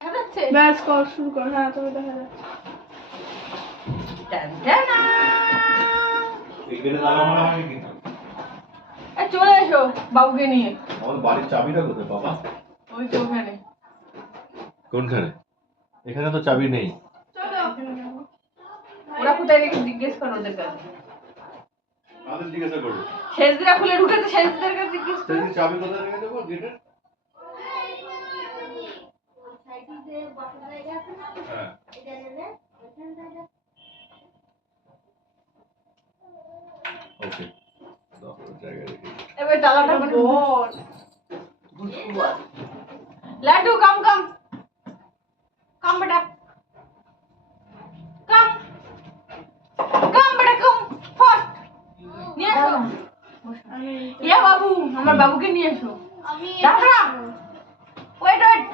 ব্যাস কর, শুরু কর। হ্যাঁ, তুমি দেখা যাচ্ছে। চলে এসো বাবুকে নিয়ে। আমাদের বাড়ির চাবিটা কোথায় বাবা? ওই তো ওখানে। কোনখানে? এখানে তো চাবি নেই। ওরা কোথায় রেখে জিজ্ঞেস করো ওদের কাছে। কাদের জিজ্ঞাসা করবো? শেষদিরা খুলে ঢুকেছে, শেষদের কাছে জিজ্ঞেস করো। চাবি কোথায় রেখে দেবো গেটের? হ্যাঁ। ওকে। এবার টালাটা বল। লাড্ডু কাম কাম কাম বেটা কাম কাম বেটা কাম ফাস্ট নিয়ে এসো। ইয়া বাবু, আমার বাবুকে নিয়ে এসো। দাঁড়া, ওয়েট ওয়েট।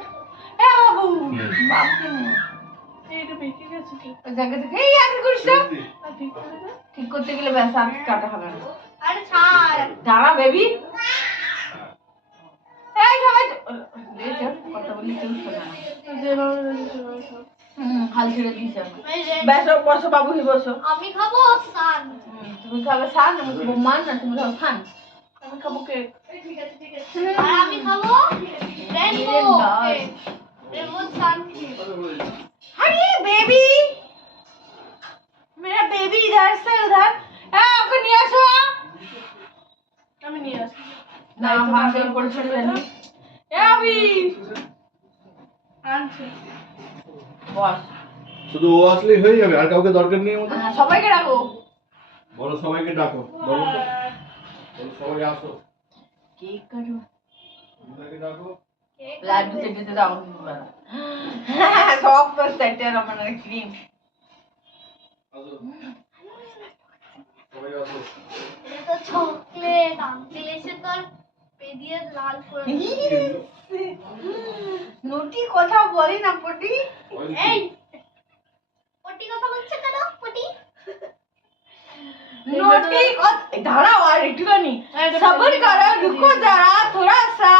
এ বাবু, বাবুকে নিয়ে এইটা বেঁকে গেছে কি? ওই জায়গা থেকে এই আগে করিস না। ঠিক করে দে। ঠিক করতে গেলে ব্যাস হাত কাটা হবে না। আরে ছাড়। দাঁড়া বেবি। এই সবাই দেখো কথা বলি কেউ শোনে না। যেভাবে দেখি সেভাবে সব। হাল ছেড়ে দিয়েছে আমি। বসো বসো বাবু, বসো। আমি খাবো সান। তুমি খাবে সান, আমি খাবো মান, না তুমি খাবো খান। আমি খাবো কেক। ঠিক আছে ঠিক আছে। আর আমি খাবো রেনবো কেক। রেনবো সান কেক। अरे बेबी, मेरा बेबी इधर से उधर। आपको नहीं आशो? আমি নিয়ে আসি। ना भाषा पढ़ छोड़ देना। ए अभी। আনছি। बस। শুধু ও আসলেই হয়ে যাবে, আর কাউকে দরকার নেই আমাদের? সবাইকে ডাকো। বলো সবাইকে ডাকো, বলো তো। বলো সবাই আসো। কেক কাটো। ওনাকে ডাকো। লাড্ডু খেতে দাও। সব তো সেটে আমার ক্রিম। আসো। সবাই আসো। এটা তো চকলেট। আঙ্কেল এসে তোর পেদিয়ে লাল করে দিয়েছে। নোটি কথা বলি না পটি। এই পটি কথা বলছে কেন পটি? नोटी धारा और इटवानी सबर करो, रुको जरा थोड़ा सा।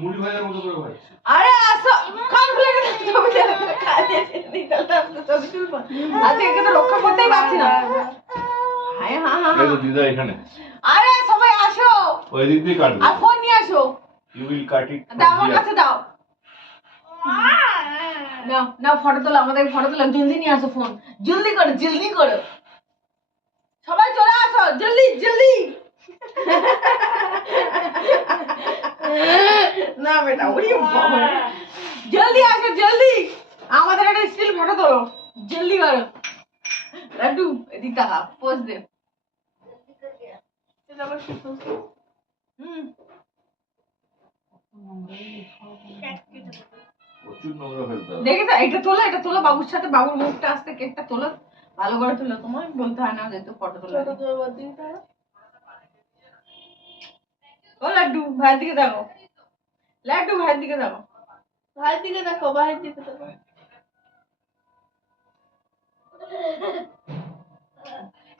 মুড়ি ভাজার মতো করে ভাজ। अरे ऐसा कान खुले के तो मुझे खाने निकलता तो सब चुल पर आज के तो रखा করতে পারছি না। হায় হ্যাঁ হ্যাঁ। এই তো দিদা এখানে। আরে সবাই আসো। ওই দিক দিয়ে কাটবে। আর ফোন নিয়ে আসো। ইউ উইল কাট ইট। দাও আমার কাছে দাও। নাও নাও ফটো তোলো, আমাদের ফটো তোলো, জলদি নিয়ে আসো ফোন। জলদি করো জলদি করো। সবাই চলে আসো জলদি জলদি। না বেটা ওই বাবা, জলদি আসো জলদি, আমাদের একটা স্টিল ফটো তোলো, জলদি করো। লাড্ডু এদিক তাকা, পোজ দে। এটা আবার কি করছিস? প্রচুর নোংরা ফেলতে হবে। দেখে তো এটা তোলো বাবুর সাথে, বাবুর মুখটা আসতে কেকটা তোলো, ভালো করে তোলো, তোমার বলতে হয় না যে তো ফটো তোলো। ছোট করে বাদ দিতে হবে। ও লাড্ডু ভাইয়ের দিকে দেখো, লাড্ডু ভাইয়ের দিকে দেখো। ভাইয়ের দিকে দেখো, ভাইয়ের দিকে দেখো।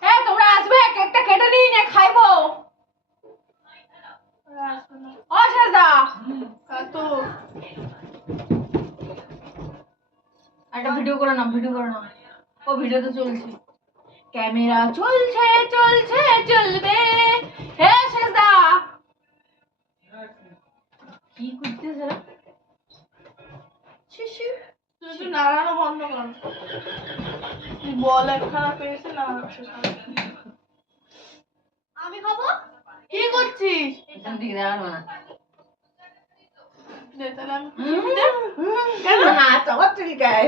হ্যাঁ তোমরা আসবে, কেকটা কেটে নিই না খাইবো। আসবে না। ও শেষদা কাটো। একটা ভিডিও করে নাও, ভিডিও করে নাও। ও ভিডিও তো চলছে, ক্যামেরা চলছে চলছে চলবে। হ্যাঁ শেষদা কি করতেছ? শিশু তুই একটু নাড়ানো বন্ধ কর। তুই বল একখানা পেয়েছে না হচ্ছে সব। আমি খাবো। কি করছিস? এখান থেকে দেখানো না। দে তাহলে আমি কেন না চাওয়া চুলকায়?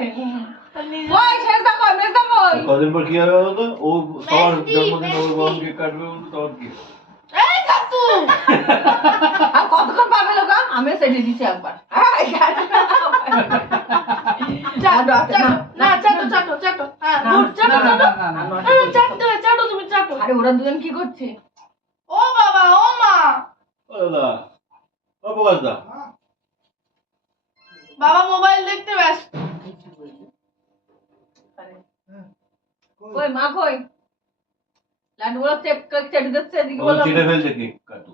তাহলে নিজে ওই শেষদা কই, মেজদা কই? কদিন পর কি হবে বলতো? ও সবার মেহেন্দি, জন্মদিন ওর বোন মেহেন্দি। কেক কাটবে বলতো, তখন কি? এই কাটু। আর কতক্ষণ পাবে লোক? আমিও সেটে দিচ্ছি একবার। চাটো, চাটো। না, চাটো, চাটো, চাটো। হ্যাঁ, গুড, চাটো, চাটো। হ্যাঁ, চাটতে হয়, চাটো, তুমি চাটো। আরে ওরা দুজন কি করছে? ও বাবা, ও মা। ও দাদা, ও প্রকাশ দা। বাবা মোবাইল দেখতে ব্যস্ত। কই মা কই? লাড্ডু বলো চেক চেটে দিচ্ছে, এদিকে ও বলো। চিড়ে ফেলছে কেক কাটু।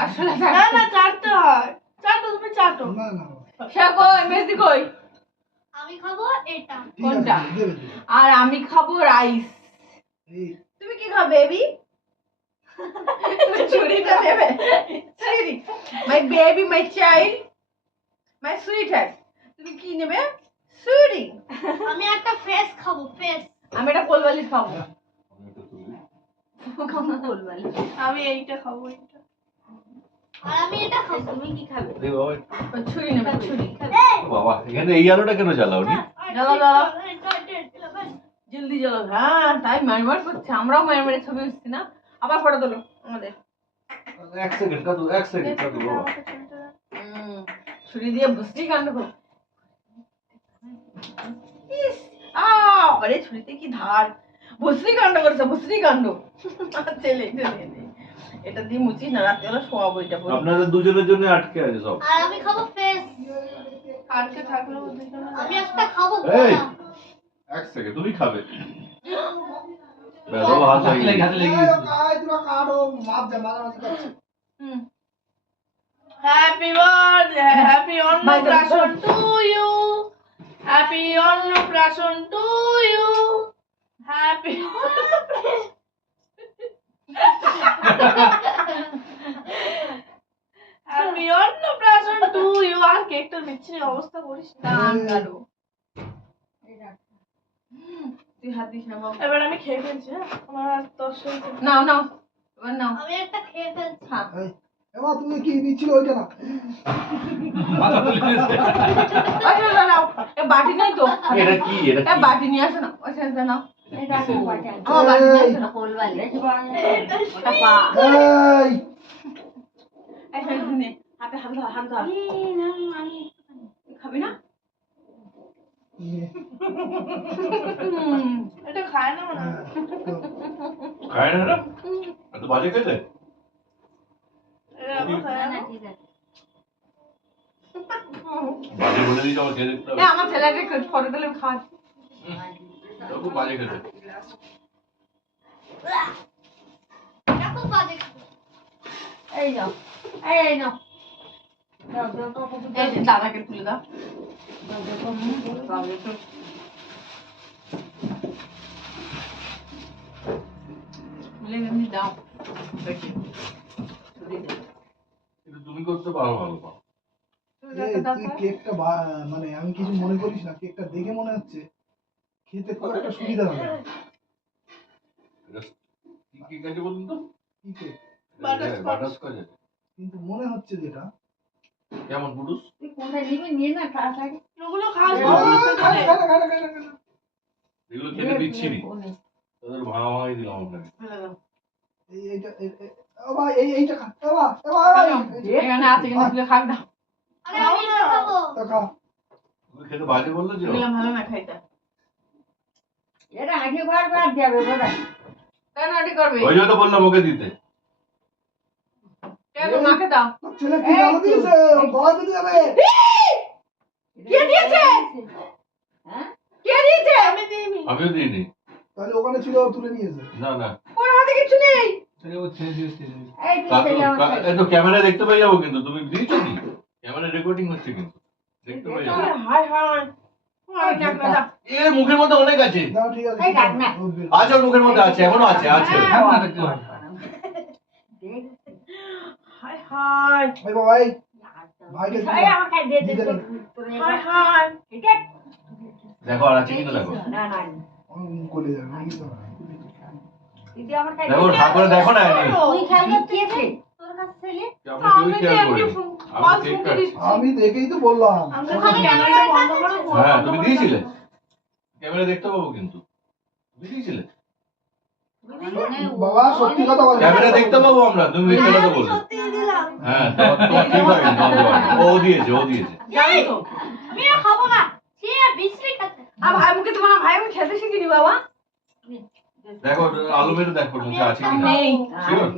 আসলে না না, চাটতে হয়। চাটো, তুমি চাটো। না না সে কই মেজদি কই? আমি খাবো এটা। ঠিক কোনটা? আছে দেবে দেবে। আর আমি খাবো রাইস। এই তুমি কি খাবে বেবি? ছুরিটা দেবে। ছুরি। My baby, my child, my sweet heart. তুমি কি নেবে? ছুরি। আমি একটা ফেস খাবো, ফেস। আমি এটা কোলবালিশ খাবো। কোলবালিশ। আমি এইটা খাবো, এইটা। আর আমি এটা খাবো। তুমি কি খাবে? এই বাবা, ছুরি নেবে, ছুরি। বাবা এখানে এই আলোটা কেন জ্বালাও নি? জ্বালাও, জ্বালাও। জলদি জ্বালাও। হ্যাঁ, তাই মারমার করছে। আমরাও মারমারে ছবি উঠছি না? আবার ফটো তোলো আমাদের। এক সেকেন্ড কাটু, এক সেকেন্ড কাটু বাবা। ছুরি দিয়ে বুঝছি কাণ্ড করো। ইস, আরে ছুরিতে কি ধার। বুঝলি কাণ্ড করেছে, বুঝলি কাণ্ড। ছেলে এটা দিয়ে মুচিস না, রাত্রেবেলা শোয়াবো এটা পরে। আপনাদের দুজনের জন্য আটকে আছে সব। আর আমি খাবো ফেস। আজকে থাকলেও দুজনে আমি একটা খাবো এই কলা। এক সেকেন্ড তুমি খাবে। বেদব হাত লাগে। কাই তোরা কাটো মাপ যা মাঝামাঝি করছে। হুম। হ্যাপি বার্থডে, হ্যাপি অন্নপ্রাশন টু ইউ, হ্যাপি অন্নপ্রাশন টু ইউ, হ্যাপি হ্যাপি অন্নপ্রাশন টু ইউ। আর কেকটা বিচ্ছিরি অবস্থা করিস না। গান গালো। তুই হাত দিস না বাবা। এবার আমি খেয়ে ফেলছি। হ্যাঁ, আমার আর 10 হয়েছে। নাও নাও, এবার নাও। আমি একটা খেয়ে ফেলছি। হ্যাঁ। এই এবার তুমি কি দিচ্ছিল ওইটা না? আচ্ছা না নাও, এ বাটি নেই তো। এটা কি? এটা এ কি? বাটি নিয়ে আসো না, ওই সাইডে নাও। এটা কি? আমার বাটি নিয়ে আসো না। ওটা পা। এই এই সাইডে নে। হাতে হাত ধর, হাত ধর। খাবি না? এটা খায় না মনে হয়। হ্যাঁ, তো খায় না না? এত বাজে খেলে? এটা আমার খায় না। বাজে বলে দিয়েছে আমার খেয়ে দেখতে এ হবে। আমার ছেলেটাকে ফটো তুলে খাওয়া। এটা খুব বাজে খেলে। এটা খুব বাজে। এই যাও, এই নাও। এই যে দাদাকে তুলে দাও। তুলে এমনি দাও। দেখি। ছুরি দে। কিন্তু তুমি করতে পারো ভালো পাও। এই তুই কেকটা মানে আমি কিছু মনে করিস না, কেকটা দেখে মনে হচ্ছে খেতে খুব একটা সুবিধা হবে। এটা কি কি কাজে বলুন তো? কি কেক? Butterscotch। বাটারস্কচ আছে। কিন্তু মনে হচ্ছে যেটা কেমন পুরুষ? ওগুলো খাস খায় না, খায় না, খায় না, খায় না, খায় না। এগুলো খেতে বিচ্ছিরি। তাদের ভাঙাভাঙি দিলাম আপনাকে। ফেলে দাও। এইটা ও ভাই এইটা খা। ও ভাই, ও ভাই। এখানে আছে কিন্তু তুলে খাবি না। আরে আমি এটা খাবো। তা খা। তুমি খেতে বাজে বললো যে? এগুলো ভালো না খাইতে। কেন আটি করবে? ওই জন্য তো বললাম ওকে দিতে। কেন মাকে দাও। তোর ছেলে কি গাল দিয়েছে? ভয় পেতে যাবে। কে দিয়েছে? কে দিয়েছে? আমি দিইনি। আমিও দিইনি। তাহলে ওখানে ছিল তুলে নিয়েছে। না না। ওর হাতে কিছু নেই। এই তো ক্যামেরায় দেখতে পেয়ে যাবো কিন্তু তুমি দিয়েছো কি? ক্যামেরা রেকর্ডিং হচ্ছে কিন্তু। দেখতে পেয়ে যাবো। হায় হায়। আরে ডাক না দাও। এর মুখের মধ্যে অনেক আছে। দাও ঠিক আছে। এই ডাক না। আছে ওর মুখের মধ্যে আছে, এখনো আছে, আছে। হায় হায়। ভাই বাবা এই ভাইকে দিতে এই আমাকে দে দে। দিতে হায় হায়। এটা দেখো আর আছে কিনা দেখো। না না। কোলে যাবে বুঝলি তো? দিদি আমার কাছে দেখো হাত করে দেখো না। তুই খেয়াল করছিস? তোর কাছে ছেলে। আমি কেউ খেয়াল করিনি। আমি কেক কাটছি। আমি দেখেই তো বললাম। আমি তো ক্যামেরাটা বন্ধ করে হ্যাঁ তুমি দিয়েছিলে। ক্যামেরা দেখতে পাবো কিন্তু। তুমি দিয়েছিলে। বাবা সত্যি কথা বল। ক্যামেরা দেখতে পাবো আমরা, তুমি মিথ্যে কথা বলছো। সত্যিই দিলাম। হ্যাঁ তোমার ঠিক হয় ও দিয়েছে, ও দিয়েছে। জানি তো। আমি এটা খাবো না। সে বিশ্রী খাচ্ছে। আর ভাই মুখে তোমার ভাই আমি খেতে শিখিনি বাবা। দেখো আলু মেরে দেখো মুখে আছে কিনা। নেই। Sure?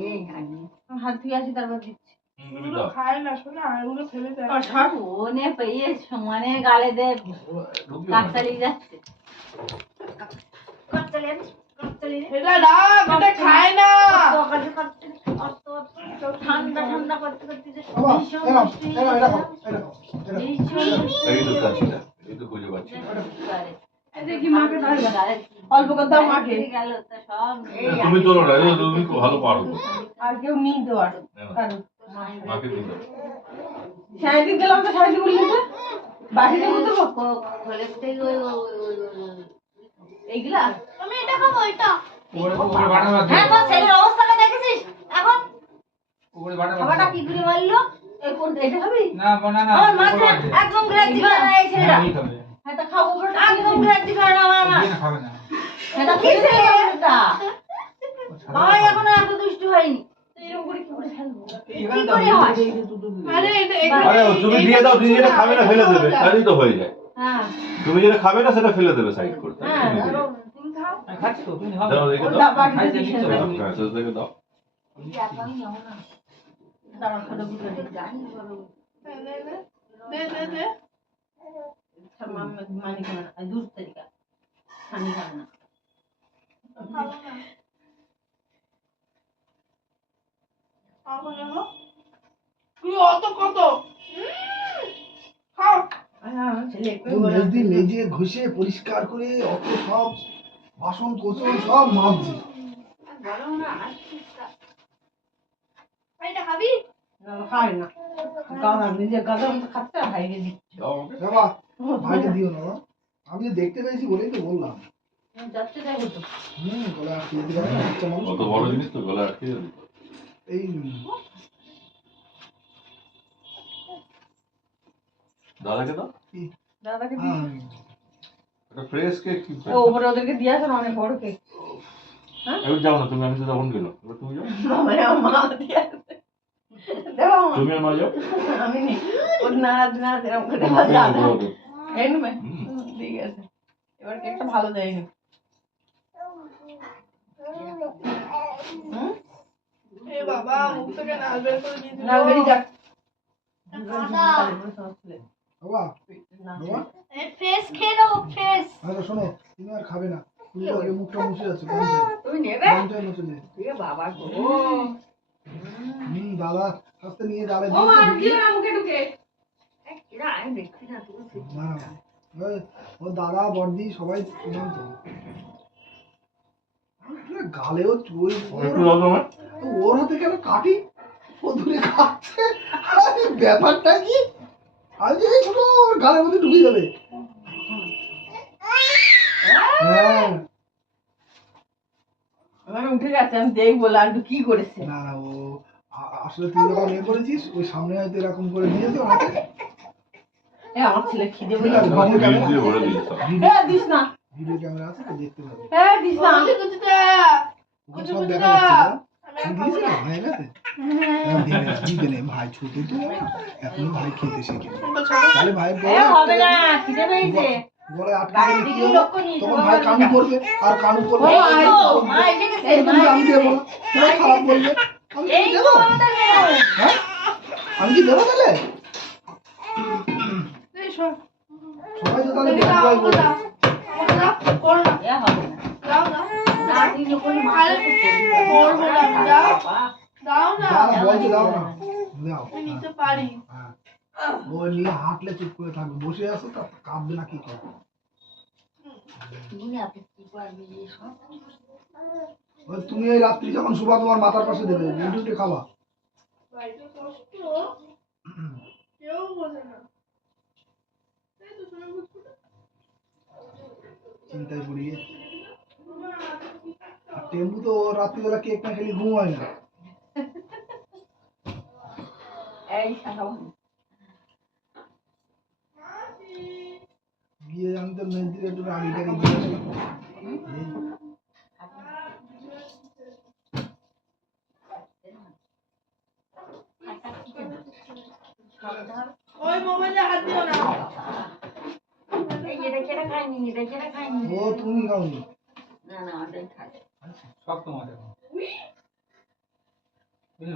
হাত ধুয়ে আসি তারপর দিচ্ছি। তুমি ওগুলো দাও। খায় না, শোনা, ওগুলো ফেলে দেয়। ওনে পেয়ে সমানে গালে দে ঢুকিও না। কাকতালি যাচ্ছে। কচ্চলে এটা রাখ, এটা খায় না। ঠান্ডা ঠান্ডা করতে করতে যে বাবা ভীষণ এরকম বৃষ্টি এটা খাও এটা খাও এই তো কাছিটা এই তো খুঁজে পাচ্ছি না। দেখি মাকে তাহলে অল্প করে দাও মাকে। গেল তো সব তুমি তোলো না এই তুমি খুব ভালো পারো তো। আর কেউ নিই তো আর কারণ মাকে দিন সাইডে গেলাম তো সাইডে বললি তো বাড়িতে বলতে খোলে থেকে এইগুলা আমি এটা খাবো এটা হ্যাঁ তো ছেলের অবস্থাটা দেখেছিস এখন খাবারটা কি করে মারলো এই কোন এটা খাবি আমার মাথা একদম গ্রাজি করে না এই ছেলেটা হ্যাঁ তা খাবো ওটা একদম গ্রাজি করে না আমার মা এটা কি ছেলে এটা ভাই এখনো এত দুষ্টু হয়নি তো এরকম করে কি করে খেলবো কি করে হয় আরে এটা আরে তুমি দিয়ে দাও তুমি যেটা খাবে না ফেলে দেবে তাহলেই তো হয়ে যায় হ্যাঁ তুমি যেটা খাবে না সেটা ফেলে দেবে সাইড করতে হ্যাঁ তুমি খাও দাও দেখে দাও বাড়িতে দিস না। হ্যাঁ সেটা দেখে দাও আমি যাবো না দাঁড়া খাটো বুঝে জানি বড় দে দে দে। মানি খাবে না দূর তরিকা খানি খাবে না খাবো না। খাবো না গো। তুই অত কত খাও। হ্যাঁ ছেলে একটু ও মেজদি মেজে ঘষে পরিষ্কার করে অত সব বাসন কোসন সব মাজছে এটা খাবি না খাই না গাদা নিজে গাদা মতো খাচ্ছে আর ভাইকে দিচ্ছে দাও আমাকে বাবা ভাইকে দিও না বাবা। আমি যে দেখতে পেয়েছি বলেই তো বললাম যাচ্ছে যাই হতো গলা আটকে দিতে পারে না, বাচ্চা মানুষ কত বড় জিনিস তো গলা আটকে যাবে এই দাদাকে দাও দাদাকে হ্যাঁ, একটা ফ্রেশ কেক কি ও উপরে ওদেরকে দিয়ে আসেন অনেক বড় কেক এবার যাও না তুমি আমি তো তখন গেলাম এবার তুমি যাও মা দিয়ে আসে দেবো মা তুমি আর মা যাও আমি নেই ওর না না এরকম করে তোমার ভাত দাদা পেয়ে দেবো। এই নেবে হুম। ঠিক আছে এবার কেকটা ভালো দেয়নি এ বাবা মুখ থেকে নাল বের করে দিয়ে দিল। না বেরিয়ে যাক বাবা বাবা ফ্রেশ খেয়ে নেবো ফ্রেশ আরে শোনো তুমি আর খাবে না তুমি আগে মুখটা মুছে যাচ্ছে তুমি নেবে গামছায় মুছে নে এ বাবা গো দাদা আস্তে নিয়ে যাবে ও মা দিলে না মুখে ঢুকে এরা আমি দেখছি না তুমি ও দাদা বর্দি সবাই নাম তো গালেও চুই একটু দাও তো আমার ওর হাতে কেন কাটি ও ধরে খাচ্ছে আরে ব্যাপারটা কি আজ এই ছোট ওর গালের মধ্যে ঢুকে যাবে হ্যাঁ আমি উঠে গেছে আমি দেখবো লাড্ডু কি করেছে না না ও আসলে তুই যখন এ করেছিস ওই সামনে হয়তো এরকম করে দিয়েছে ওর হাতে। এ আমার ছেলে খিদে ঠিক আছে, বলে ভিডিও ক্রিম দিয়ে ক্যামেরা ভরে দিয়েছ এ দিস না ভিডিও ক্যামেরা আছে তো দেখতে পাবে এ দিস না কুচি কুচিটা। ওখানে সব দেখা যাচ্ছে না? তুই দিয়েছিস না ভাই গেছে দিবে না ভাই ছোট তো এখন ভাই খেতে শিখে তাহলে ভাইয়ের এ হবে না খিদে পেয়েছে গলে আটকে বাড়ির গেলে কি দিকে হবে? লক্ষ্য নিয়ে তখন ভাই কানু করবে আর কানু করবে এই তো মা এসে গেছে এই মা তুমি আমি দেবো না তোরা খারাপ বলবে আমি কি এই তো দেবো আমাদের মেয়ে। হ্যাঁ আমি কি দেবো তাহলে এই শোন। সবাই তো তাহলে এদিকে ব্যাড দাও, বয় আমাকে বলবে দাও। আমাকে দাও, করো না। এ হবে না দাও, দাও। না তুই যখন মা আরে, করবো না আমি, দাও। দাও না। দাও বলছে দাও না দাও আমি নিতে পারি। হ্যাঁ ও নিয়ে হাঁটলে চুপ করে থাকবে বসে আছে তা কাঁদবে না কি করবে তুমি আপনি কি করবি এসব ওই তুমি এই রাত্রি যখন শুবা তোমার মাথার পাশে দেবে উঠে উঠে খাবা বাড়িতে কষ্ট, কেউ বোঝে না। এই তো তুমি বুঝছো না? চিন্তায় পড়িয়ে আর টেম্পু তো রাত্রিবেলা কেক না খেলে ঘুম হয় না এই শাখা গিয়ে আমি তো মেয়েদের একটু আগে টাগে দিয়েছিলাম ওই মোবাইলে হাত দিও না। এই এটা কেটে খাইনি এটা কেটে খাইনি ও তুমি খাওনি না না ওটাই খাই সব তোমাদের বাবা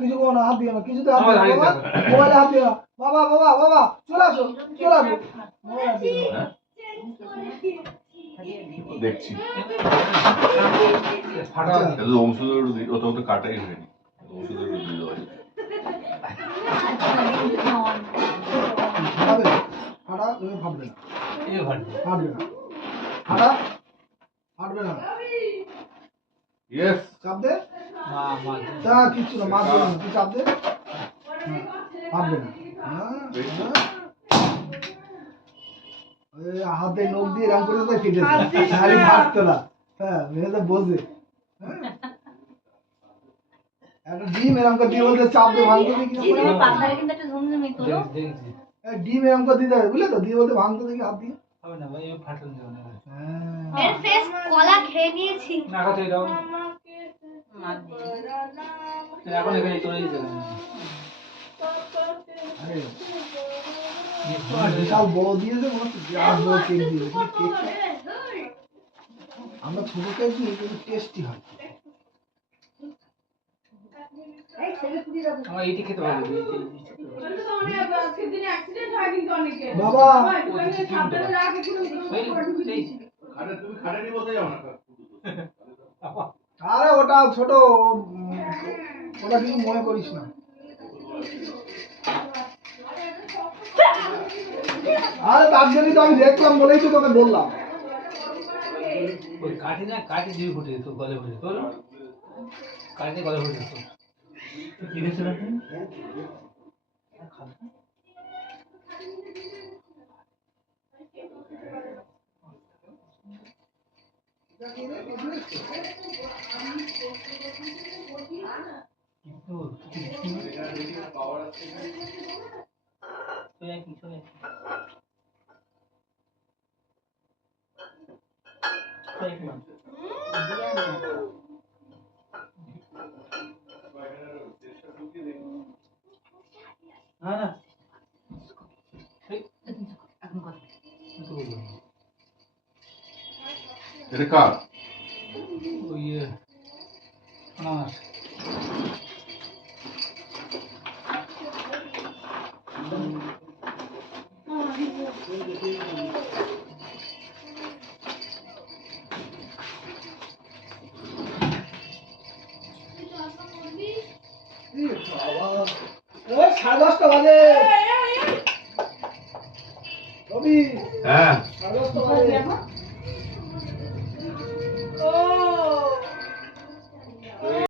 কিছু করো না, হাত দিও না, কিছুতে হাত দিও না, বাবা মোবাইলে হাত দিও না, বাবা বাবা বাবা চলে আসো চলে আসো, মোবাইলে হাত দিও না। দেখছি আচ্ছা, এটা তো অংশধর অত অত কাটাই হয়নি, অংশধর দিয়ে দেওয়া যায়। ফাটাবে না, ফাটা তুমি ফাটবে না, ফাটবে না, ফাটা ফাটবে না, ইয়েস চাপ দে, তা কিচ্ছু না, মাছ দেবে না, তুই চাপ দে, ফাটবে না, হাতে নখ দিয়ে এরকম করে তো কেটেছে, আরে ফাটতো না, হ্যাঁ মেয়েটা বোঝে, হ্যাঁ একটা ডিম এরকম করে দিয়ে বলতে চাপ দিয়ে ভাঙতে দেখি, পাতারে কিন্তু একটা ঝুমঝুমি তোলো। ডিম এরকম করে দিতে হবে বুঝলে তো, দিয়ে বলতে ভাঙতে দেখি হাত দিয়ে, হ্যাঁ এর ফেস কলা খেয়ে নিয়েছি আরে বিশাল বড় দিয়েছে মনে হচ্ছে, বিরাট বড় কেক দিয়েছে, কিন্তু আমরা ছোট কেক দিই কিন্তু টেস্টি হয়। বাবা তুমি খাটানি বলতে যাও না। আরে ওটা ছোট, ওটা কিছু মনে করিস না, আরে তার জন্যই তো আমি দেখলাম বলেই তো তোকে বললাম। কাটি দিয়ে ফুটে তো গলে ফুটে তোর কাটি গলে ফুটে তো কি দেখছ না না না এটা কার? ওই আনারস ওই 10:30 বাজে রবি, হ্যাঁ 10:30 বাজে।